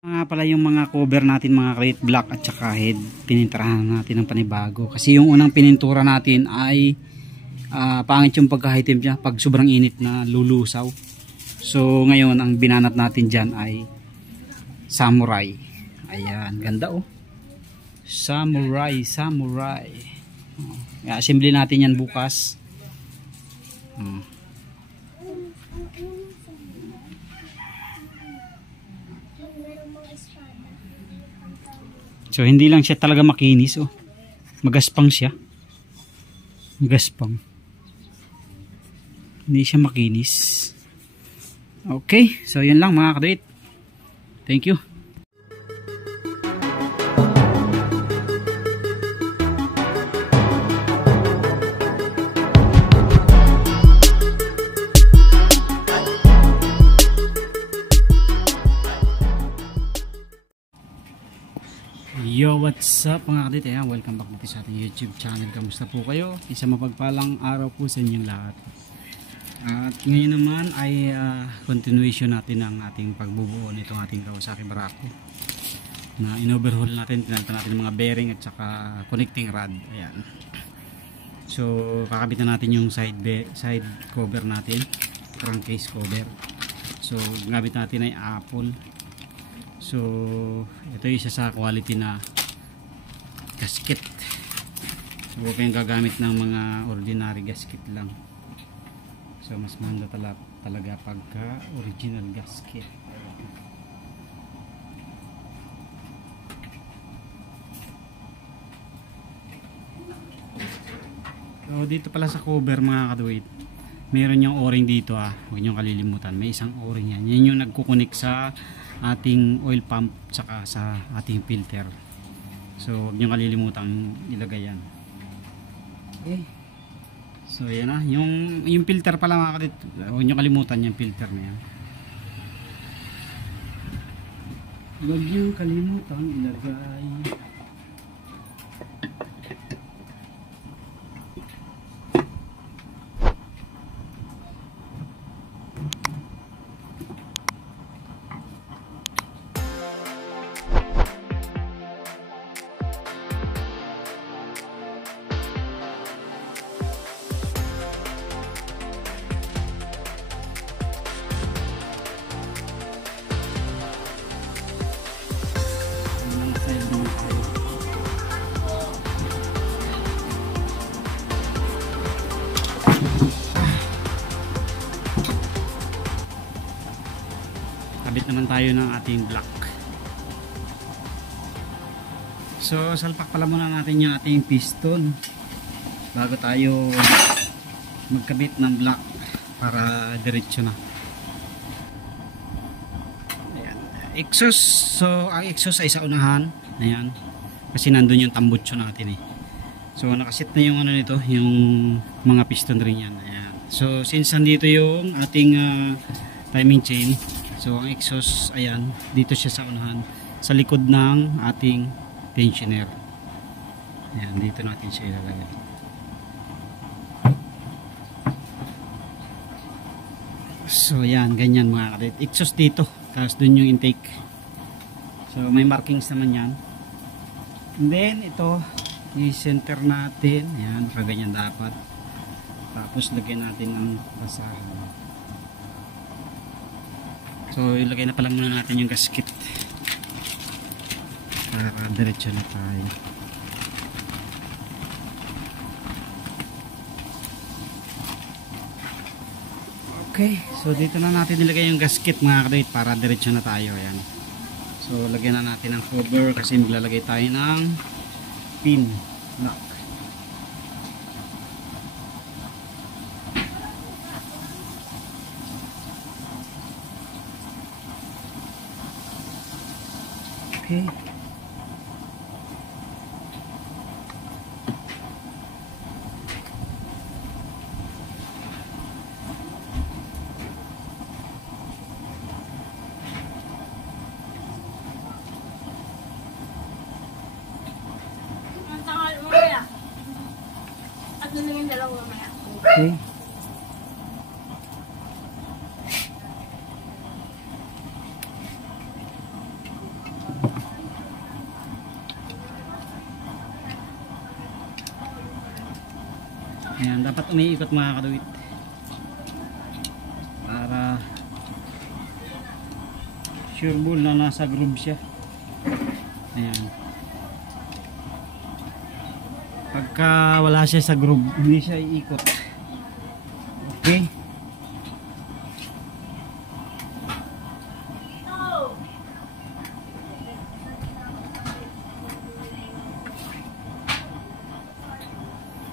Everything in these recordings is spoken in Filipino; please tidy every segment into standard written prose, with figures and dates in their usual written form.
Nga pala yung mga cover natin, mga crate, black at saka head, pininturahan natin ng panibago kasi yung unang pinintura natin ay pangit yung pagka-item niya pag sobrang init na lulusaw. So ngayon ang binanat natin dyan ay samurai. Ayan, ganda oh, samurai. I-assemble natin yan bukas. So hindi lang siya talaga makinis oh. Magaspang siya. Magaspang. Hindi siya makinis. Okay, so yan lang mga kadate. Thank you. Yo, what's up mga kadit? Ayan, welcome back dito sa ating YouTube channel. Kamusta po kayo? Isang mapagpalang araw po sa inyong lahat. At ngayon naman ay continuation natin ng ating pagbubuo nitong ating Kawasaki Barako na in-overhaul natin. Tinalitan natin ng mga bearing at saka connecting rod. Ayan. So kakabitan natin yung side cover natin, crankcase cover. So gamit natin ay Apple. So ito yung isa sa quality na gasket. So huwag kayong gagamit ng mga ordinary gasket lang. So mas maganda talaga pagka original gasket. So dito pala sa cover mga kaduwit, meron yung o-ring dito huwag nyo kalilimutan, may isang o-ring yan. Yan yung nagkukunik sa ating oil pump saka sa ating filter. So huwag nyo kalilimutan ilagay yan. Okay. So yan yung filter pala mga kadit, huwag nyo kalimutan yung filter na yan. Huwag nyo kalimutan ilagay. Kabit naman tayo ng ating block. So salpak pala muna natin yung ating piston bago tayo magkabit ng block para diretso na. Ayan. Exhaust. So ang exhaust ay sa unahan. Ayan. Kasi nandun yung tambutso natin eh. So nakasit na yung ano nito, yung mga piston rin yan. Ayan. So since nandito yung ating timing chain, so ang exhaust ayan, dito siya sa unahan, sa likod ng ating tensioner. Ayan, dito natin siya ilalagay. So ayan, ganyan mga kadit. Exhaust dito, tapos dun yung intake. So may markings naman yan. And then ito, i-center natin. Ayan, kaganyan dapat. Tapos lagyan natin ang basahan. So ilagay na pala muna natin yung gasket para diretso na tayo. Okay, so dito na natin ilagay yung gasket mga kadate para diretso na tayo. Ayan. So lagyan na natin ang cover kasi maglalagay tayo ng pin lock. Okay. Okay. Dapat umiikot mga kaduwit para sure ball na nasa groove siya. Ayan. Pagka wala siya sa groove, hindi siya iikot. Okay.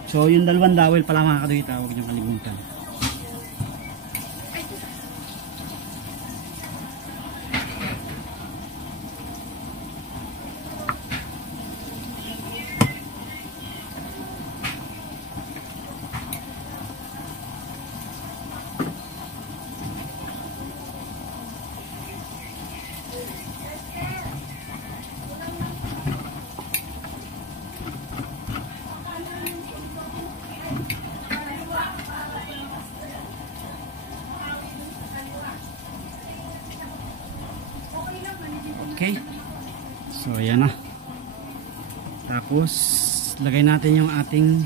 So yung dalawang dowel pala mga kaduwit, huwag nyo kalimutan. Okay. So ayan na. Tapos lagay natin yung ating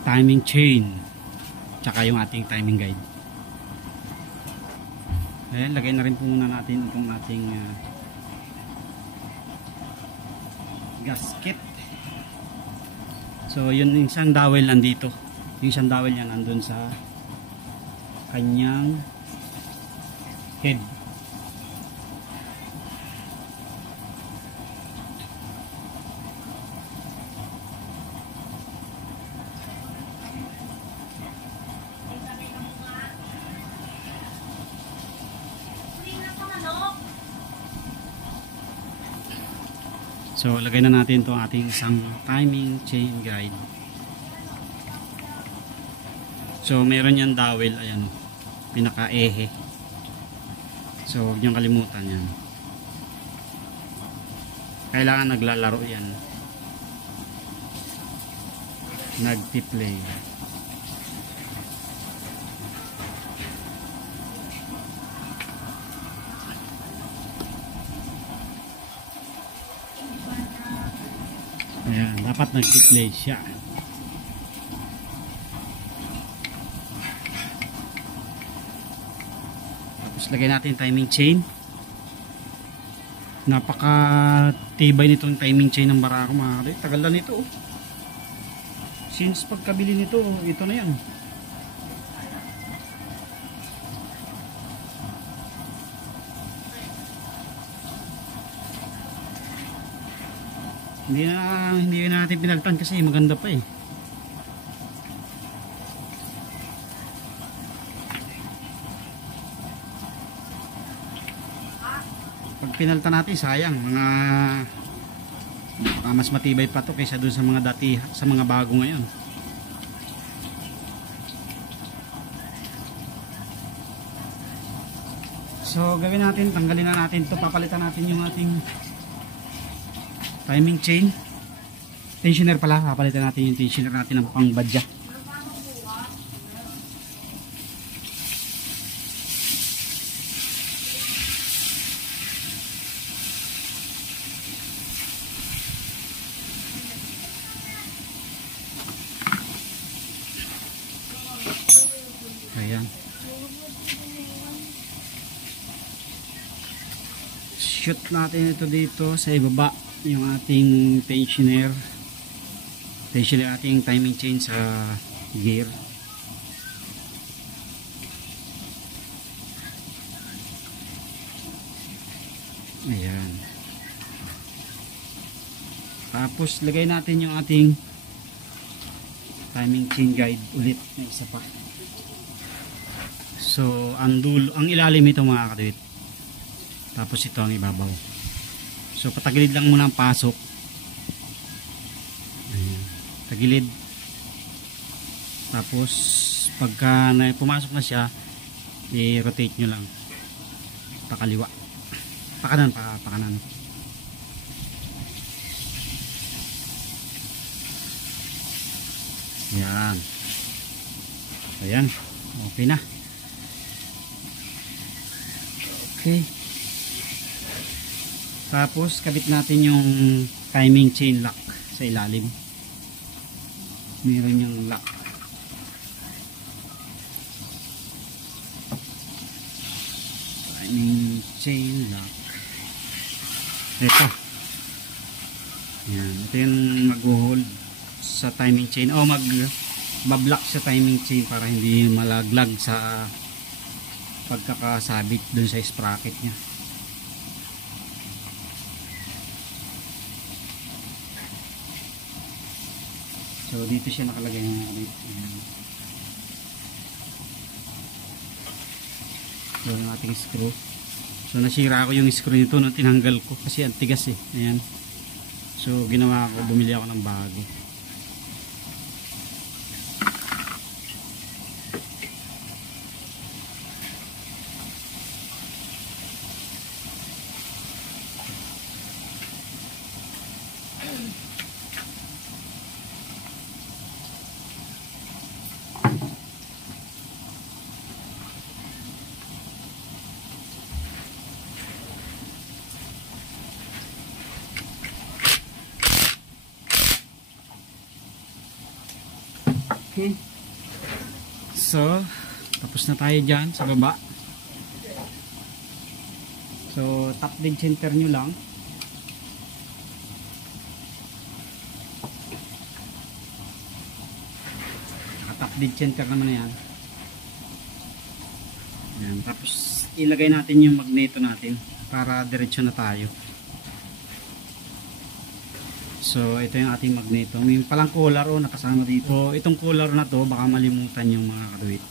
timing chain tsaka yung ating timing guide. Ayan, lagay na rin po muna natin itong ating gasket. So yun, yung isang dowel nandito. Yung isang dowel yan nandun sa kanyang head. So lagay na natin itong ating isang timing chain guide. So meron yan dowel, ayan, pinaka-ehe. So huwag niyong kalimutan yan. Kailangan naglalaro yan, nagti-play. Ayan, dapat nag-play siya. Tapos lagay natin timing chain. Napaka tibay nitong timing chain ng Barako mga kaduwit. Tagal na nito. Since pagkabili nito, ito na yan. Hindi na natin pinagtan kasi maganda pa eh. Pag pinaltan natin sayang, mga mas matibay pa to kaysa dun sa mga dati, sa mga bago ngayon. So gawin natin, tanggalin na natin to, papalitan natin yung ating timing chain. Tensioner pala, papalitan natin yung tensioner natin ng pangbadya. Ayan. Shoot natin ito dito sa ibaba, yung ating tensioner ating timing chain sa gear. Ayan. Tapos lagay natin yung ating timing chain guide ulit na isa pa. So ang ilalim ito mga kaduwit, tapos ito ang ibabaw. So patagilid lang muna ang pasok. Ayan, tagilid. Tapos pagka pumasok na siya, i-rotate nyo lang pakaliwa, pakanan, pakanan. Yan. Ayan, okay na. Okay. Tapos kabit natin yung timing chain lock sa ilalim. Meron yung lock. timing chain lock. Ito. Yan. Ito yung mag-hold sa timing chain. O mag-block sa timing chain para hindi malaglag sa pagkakasabit dun sa sprocket nya. So dito siya nakalagay ng so yung ating screw. So nasira ko yung screw nito nung tinanggal ko kasi ang tigas eh. Ayan. So ginawa ko, bumili ako ng bago. Okay. So, tapos na tayo dyan sa baba. So, top dead center nyo lang. Top dead center naman na yan. Yan. Tapos, ilagay natin yung magneto natin para diretso na tayo. So ito yung ating magneto. May palang collar nakasama dito. Itong collar na to baka malimutan yung mga kaduit.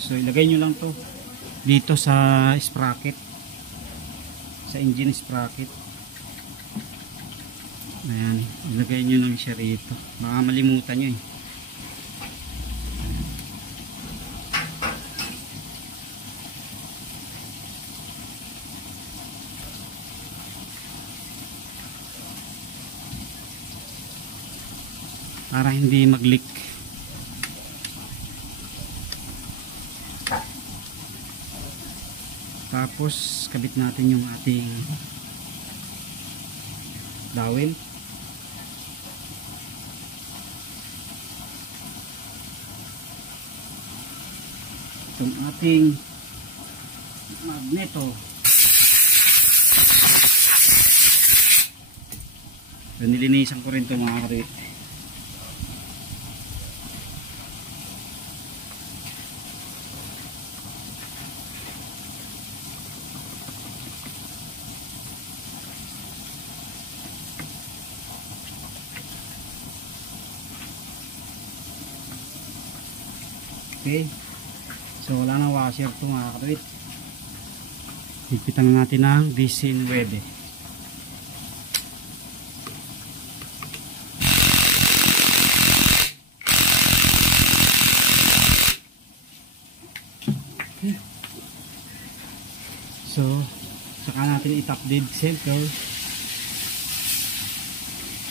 So ilagay nyo lang to dito sa sprocket, sa engine sprocket. Ayan, ilagay nyo lang siya rito. Baka malimutan nyo eh. Para hindi mag-leak. Tapos kabit natin yung ating dowel. Itong ating magneto. So, nilinisan ko rin ito mga karit. Okay. So wala nang washer ito mga katuwit. Higpitan na natin ng DC9. Okay. So saka natin i-top dead center.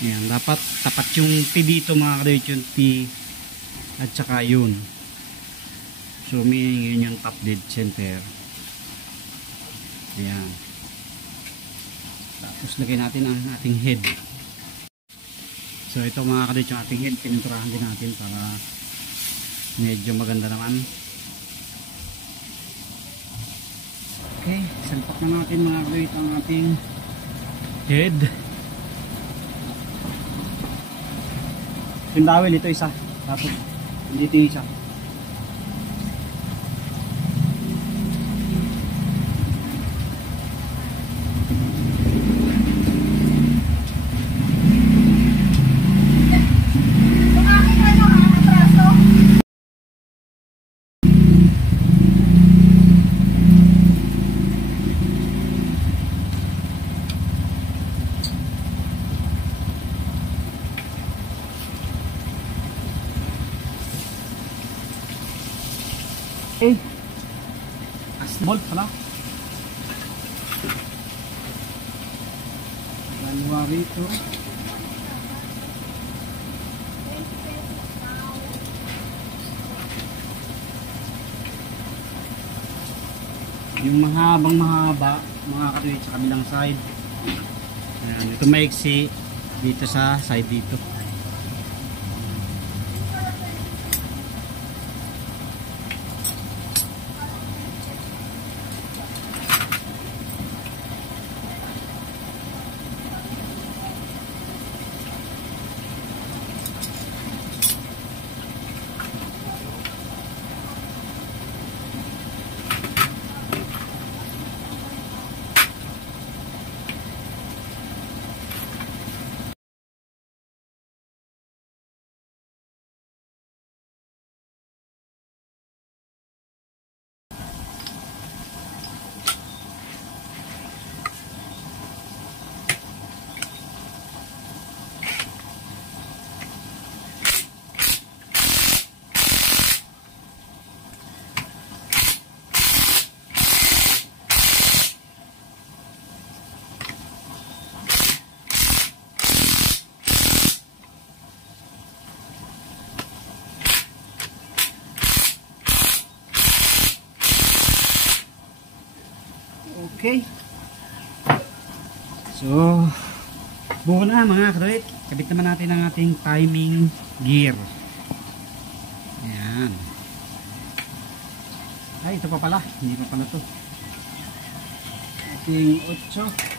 Ayan, dapat tapat yung T dito mga katuwit, yung T at saka yun. So yun yung top dead center. Ayan. Tapos lagay natin ang ating head. So ito mga kadit yung ating head. Pininturahan din natin para medyo maganda naman. Okay. Salpak na natin mga kadit ang ating head. Yung dowel ito isa. Tapos dito isa. Okay. Bolt pala. Dalawa rito. Yung mahaba mga katuwid sa kabilang side. Ayan, ito maiksi dito sa side dito. Okay. So, buo na mga kadrit. Kabit naman natin ang ating timing gear. Ayan. Ay, ito pa pala. Hindi pa pala to. Ating 8.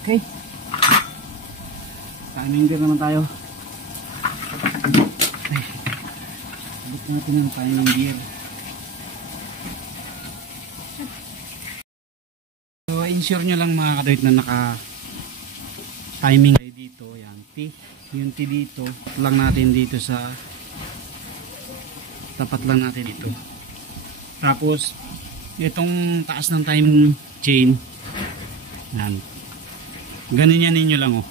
Okay. Timing gear naman tayo. Ay. Sabit natin ang timing gear. So, ensure nyo lang mga kadrit na naka timing dito. Yan, T. Yung T dito. Tapat lang natin dito sa tapat lang natin dito. Tapos, itong taas ng timing chain. Yan. Ganun yan ninyo lang, oh.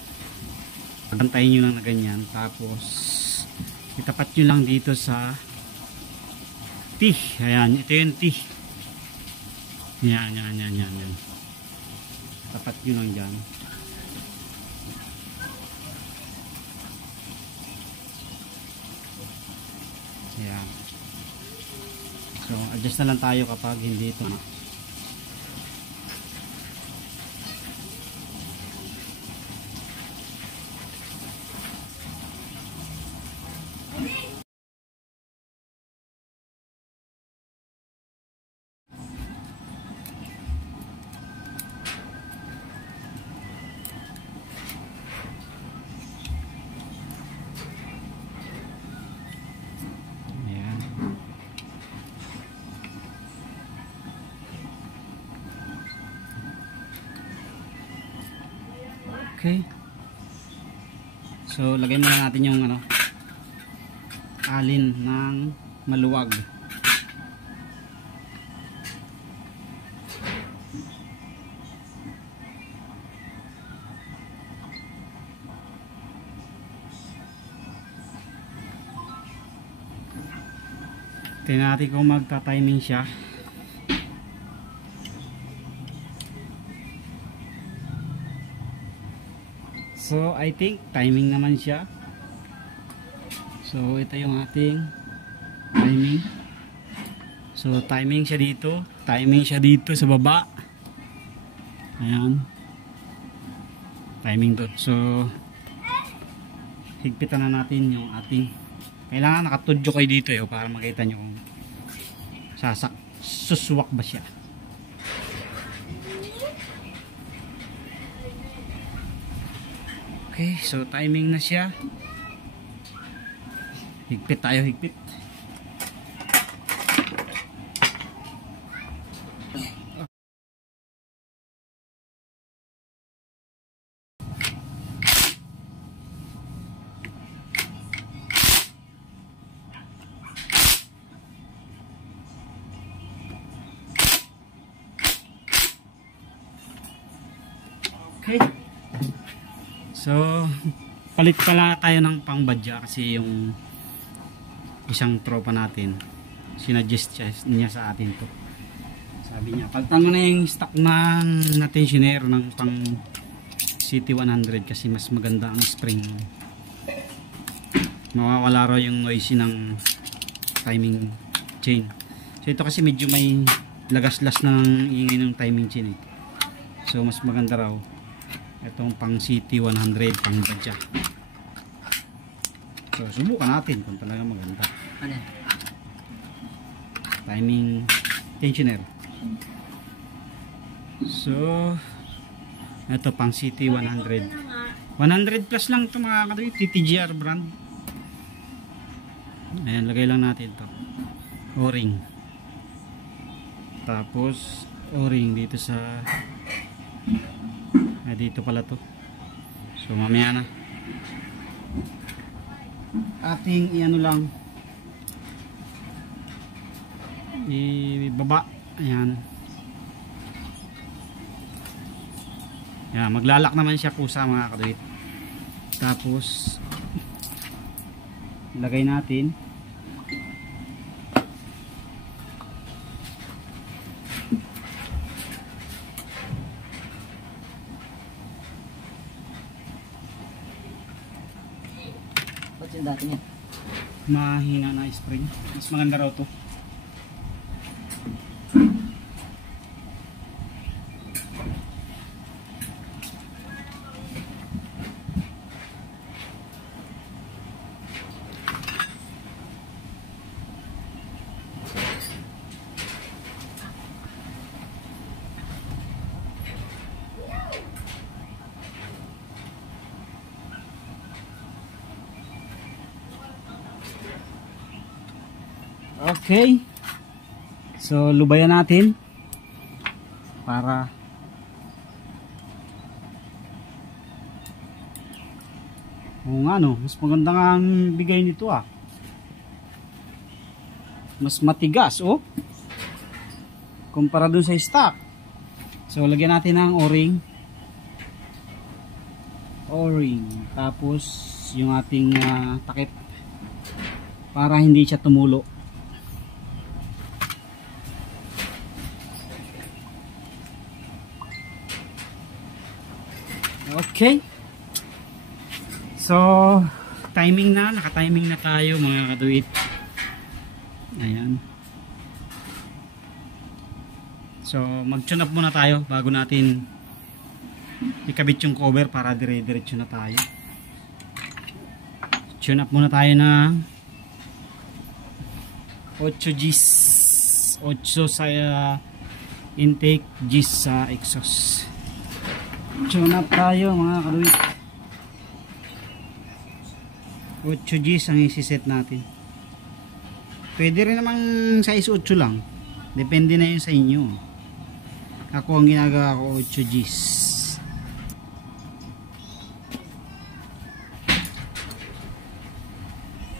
Bantayin nyo lang na ganyan. Tapos, itapat nyo lang dito sa T. Ayan, ito yung T. Yan. Tapat nyo lang dyan. Ayan. So, adjust na lang tayo kapag hindi ito. Okay. So, lagay muna natin yung alin ng maluwag. Tingnan natin kung magta-timing siya. So, I think timing naman siya. So, ito yung ating timing. So, timing siya dito. Timing siya dito sa baba. Ayan. Timing doon. So, higpitan na natin yung ating. Kailangan nakatudyo kayo dito para makita nyo kung suswak ba siya. Okay, so timing na siya. Higpit tayo, higpit. Okay. So, palit pala tayo ng pangbadya kasi yung isang tropa natin sinuggest niya sa atin to. Sabi niya, palitan mo na yung stock ng tensioner ng pang CT100 kasi mas maganda ang spring. Mawawala raw yung noise ng timing chain. So ito kasi medyo may lagas-las ng ingay ng timing chain eh. So mas maganda raw itong pang CT100 pang badya. So subukan natin kung talaga maganda. Ano? Timing tensioner. So ito pang CT100. 100 plus lang ito mga kadri, TTGR brand. Ayan, lagay lang natin ito. O-ring. Tapos O-ring dito sa dito pala to. So mamaya na. ating iano lang ibaba. Ayan. Ayan, maglalak naman siya kusa mga kaduit. Tapos lagay natin. Ba't yung dati niya? Mahina na spring. Mas maganda raw to. Okay. So lubayan natin para nga no, mas maganda nga ang bigay nito mas matigas kumpara dun sa stock. So lagyan natin ng o-ring tapos yung ating takip para hindi siya tumulo. Okay. So, timing na. Naka-timing na tayo mga kaduit. Ayan. So, mag-tune up muna tayo bago natin ikabit yung cover para dire-diretso na tayo. Tune up muna tayo ng 8 Gs. 8 sa intake, Gs sa exhaust. Tune up tayo mga kaduit. 8 Gs ang isi-set natin. Pwede rin namang size 8 lang. Depende na yun sa inyo. Ako ang ginagawa ko 8 Gs.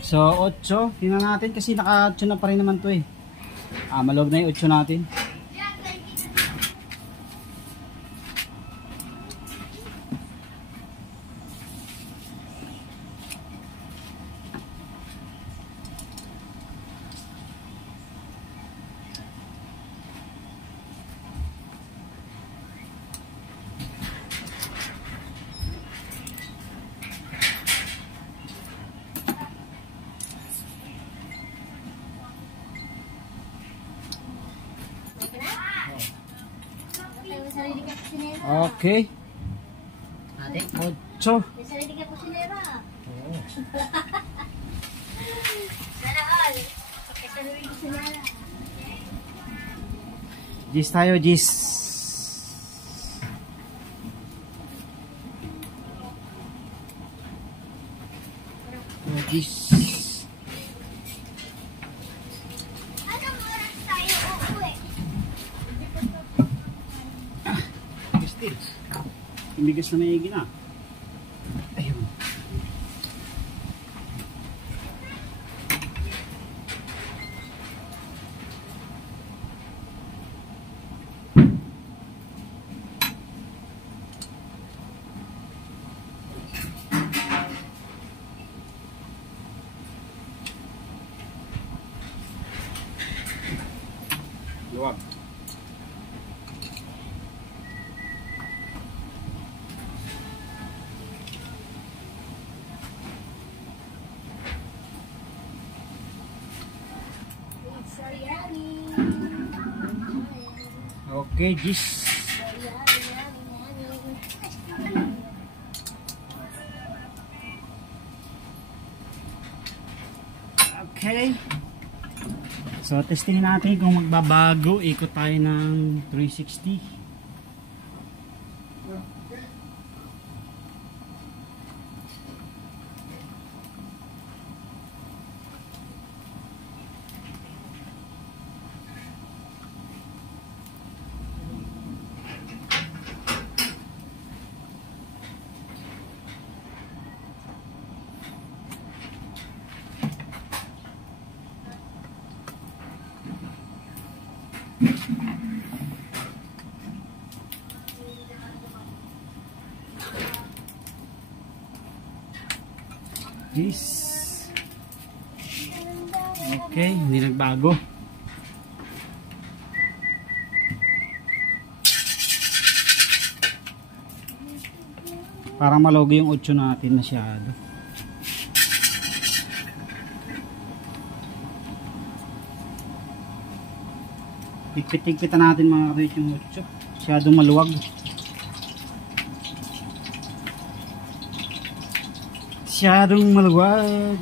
So 8, tingnan natin kasi naka-tune up pa rin naman to maluwag na yung 8 natin. Okay. Ate? 8. May sarili ka po sinera. Oo. Sana all. May sarili ka sinera. Gis tayo, Gis. Gis. Anong oras tayo uuwi? Tumigas na maigi na. Ayun. Luwag. It's so yummy. Okay, Gis. So yummy, yummy, yummy. Okay. So, testing natin kung magbabago. Ikot tayo ng 360. this. Okay, hindi nagbago. Parang malogi yung 8 natin masyado. Higpit-higpitan natin mga kapatid yung 8. Masyadong maluwag. Masyadong maluwag.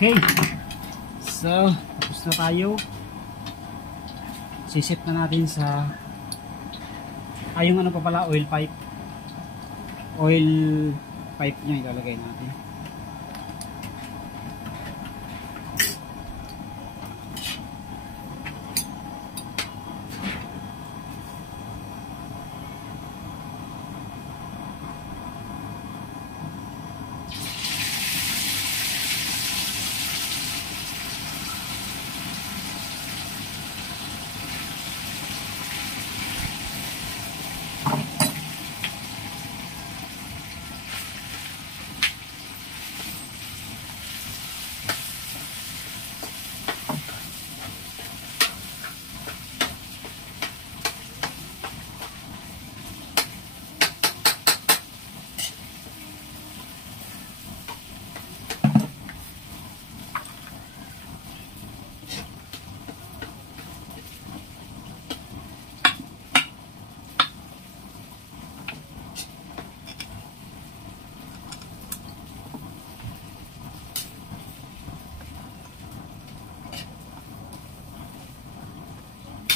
Okay. So, tapos na tayo. Sisip na natin sa yung ano pa pala, oil pipe. Oil pipe niya ilalagay natin.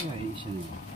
Ay, isa na.